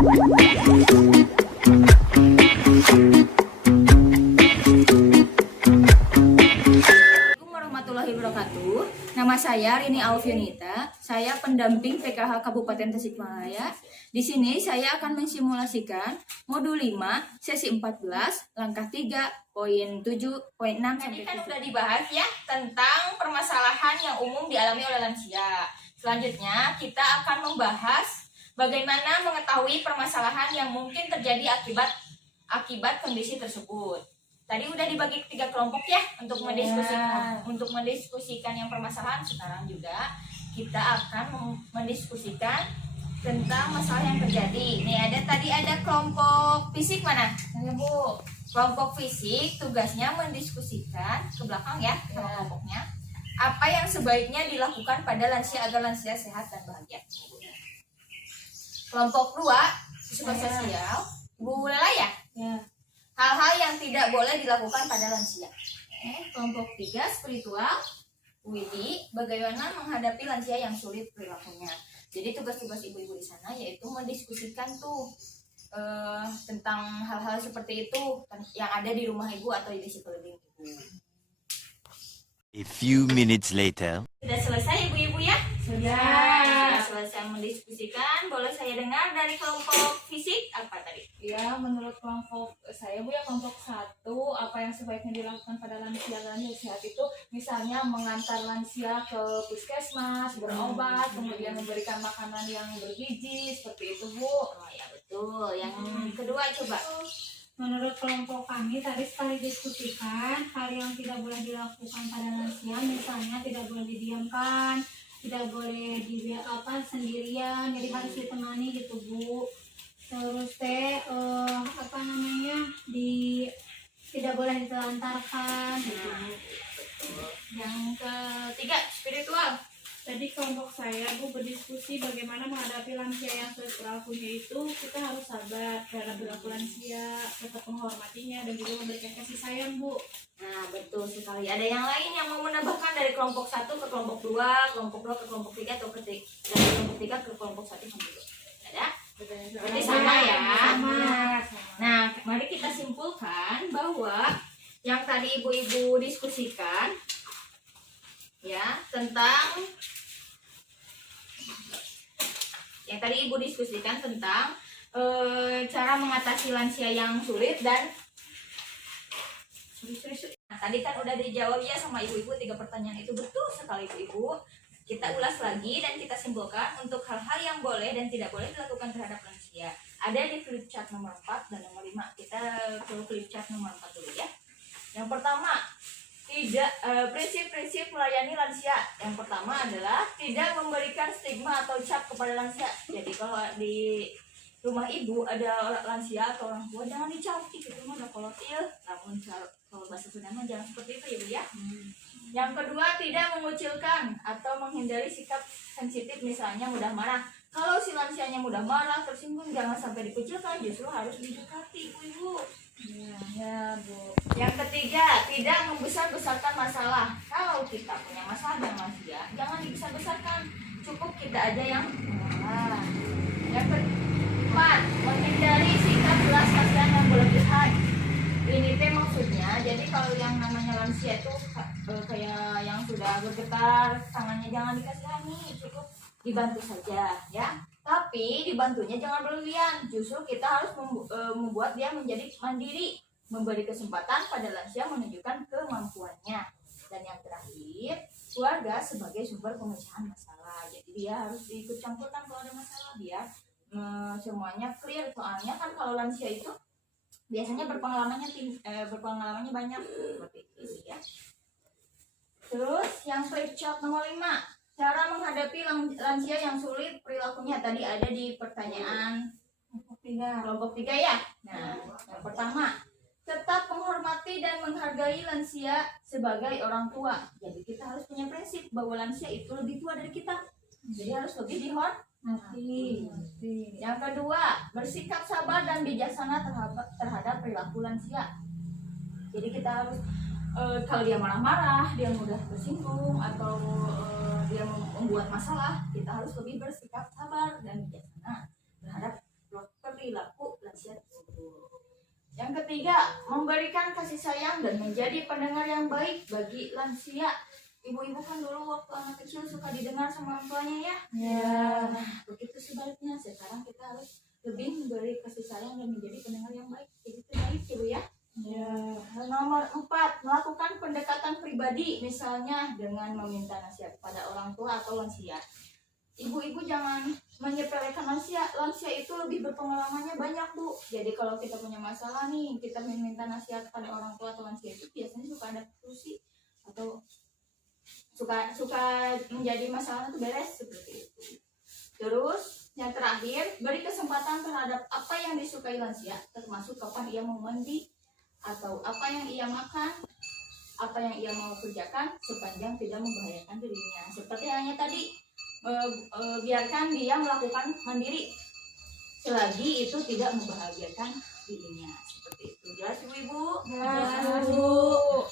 Warahmatullahi wabarakatuh. Nama saya Rini Alfianita. Saya pendamping PKH Kabupaten Tasikmalaya. Di sini saya akan mensimulasikan modul 5 sesi 14 langkah 3 poin 7.6 sampai 7. Kan udah dibahas ya tentang permasalahan yang umum dialami oleh lansia. Selanjutnya kita akan membahas bagaimana mengetahui permasalahan yang mungkin terjadi akibat kondisi tersebut. Tadi udah dibagi 3 kelompok ya untuk mendiskusikan yang permasalahan. Sekarang juga kita akan mendiskusikan tentang masalah yang terjadi. Nih ada kelompok fisik mana? Ya Bu. Kelompok fisik tugasnya mendiskusikan ke belakang ya kelompoknya. Apa yang sebaiknya dilakukan pada lansia agar lansia sehat dan bahagia. Kelompok 2 psikososial. Bu Lela ya? Ya. Hal-hal yang tidak boleh dilakukan pada lansia. Kelompok 3 spiritual. Widi, bagaimana menghadapi lansia yang sulit perilakunya. Jadi tugas-tugas ibu-ibu di sana yaitu mendiskusikan tentang hal-hal seperti itu yang ada di rumah ibu atau di sekeliling ibu. A few minutes later. Sudah selesai ibu-ibu ya? Sudah selesai mendiskusikan. Boleh saya dengar dari kelompok fisik apa tadi? Ya, menurut kelompok saya Bu ya, kelompok 1, apa yang sebaiknya dilakukan pada lansia sehat itu misalnya mengantar lansia ke puskesmas, berobat, kemudian memberikan makanan yang bergizi, seperti itu Bu. Oh ya betul. Yang kedua coba. Menurut kelompok kami tadi sekali diskusikan hal yang tidak boleh dilakukan pada lansia, misalnya tidak boleh didiamkan, tidak boleh sendirian, jadi harus ditemani gitu Bu. Terus tidak boleh ditelantarkan gitu. Yang ketiga spiritual. Tadi kelompok saya Bu berdiskusi bagaimana menghadapi lansia yang sulit perilakunya itu. Kita harus sabar terhadap perilaku lansia, tetap menghormatinya dan juga memberikan kasih sayang Bu. Nah betul sekali. Ada yang lain yang mau menambahkan dari kelompok 1 ke kelompok 2, kelompok 2 ke kelompok 3 atau dari kelompok 3 ke kelompok 1 sampai 2? Ada? Berarti sama ya. Nah mari kita simpulkan bahwa yang tadi ibu-ibu diskusikan ya tentang cara mengatasi lansia yang sulit dan nah, tadi kan udah dijawab ya sama ibu-ibu 3 pertanyaan itu. Betul sekali ibu-ibu. Kita ulas lagi dan kita simpulkan untuk hal-hal yang boleh dan tidak boleh dilakukan terhadap lansia. Ada di flip chart nomor 4 dan nomor 5. Kita ke flip chart nomor 4 dulu ya. Yang pertama, prinsip-prinsip melayani lansia. Yang pertama adalah tidak memberikan stigma atau cap kepada lansia. Jadi kalau di rumah ibu ada lansia atau orang tua, jangan dicap gitu mah kolotil. Namun kalau bahasa Sunda jangan seperti itu ya Bu ya. Yang kedua, tidak mengucilkan atau menghindari sikap sensitif, misalnya mudah marah. Kalau si lansianya mudah marah, tersinggung, jangan sampai dikucilkan, justru harus didekati ibu-ibu. Ya Bu. Yang ketiga, tidak membesar-besarkan masalah. Kalau kita punya masalah dengan lansia, jangan dibesar-besarkan. Cukup kita aja yang masalah. Yang keempat, menghindari sikap belas kasihan yang berlebihan. Ini maksudnya, jadi kalau yang namanya lansia itu kayak yang sudah bergetar, tangannya jangan dikasihani, cukup dibantu saja ya. Tapi dibantunya jangan berlebihan. Justru kita harus membuat dia menjadi mandiri, memberi kesempatan pada lansia menunjukkan kemampuannya. Dan yang terakhir, keluarga sebagai sumber pemecahan masalah. Jadi dia harus diikut campurkan kalau ada masalah, biar semuanya clear. Soalnya kan kalau lansia itu biasanya berpengalamannya banyak seperti itu ya. Terus yang flip chart nomor 5, cara menghadapi lansia yang sulit perilakunya. Tadi ada di pertanyaan kelompok 3 ya. Nah, yang pertama, tetap menghormati dan menghargai lansia sebagai orang tua. Jadi kita harus punya prinsip bahwa lansia itu lebih tua dari kita. Jadi harus lebih dihormati. Yang kedua, bersikap sabar dan bijaksana terhadap perilaku lansia. Jadi kita harus kalau dia marah-marah, dia mudah tersinggung atau dia membuat masalah, kita harus lebih bersikap sabar dan bijaksana terhadap Yang ketiga, memberikan kasih sayang dan menjadi pendengar yang baik bagi lansia. Ibu-ibu kan dulu waktu anak kecil suka didengar sama orang tuanya ya. Nah, begitu sebaliknya. Sekarang kita harus lebih memberi kasih sayang dan menjadi pendengar yang baik. Itu baik ibu ya. Nomor 4, melakukan pendekatan pribadi, misalnya dengan meminta nasihat kepada orang tua atau lansia. Ibu-ibu jangan menyepelekan lansia. Lansia itu lebih berpengalamannya banyak, Bu. Jadi kalau kita punya masalah nih, kita meminta nasihat kepada orang tua atau lansia itu biasanya suka ada solusi atau suka menjadi masalah itu beres seperti itu. Terus yang terakhir, beri kesempatan terhadap apa yang disukai lansia, termasuk kapan ia mau mandi atau apa yang ia makan, apa yang ia mau kerjakan sepanjang tidak membahayakan dirinya. Seperti hanya tadi, biarkan dia melakukan mandiri selagi itu tidak membahagiakan dirinya. Seperti itu. Jelas ibu-ibu? Jelas, Bu.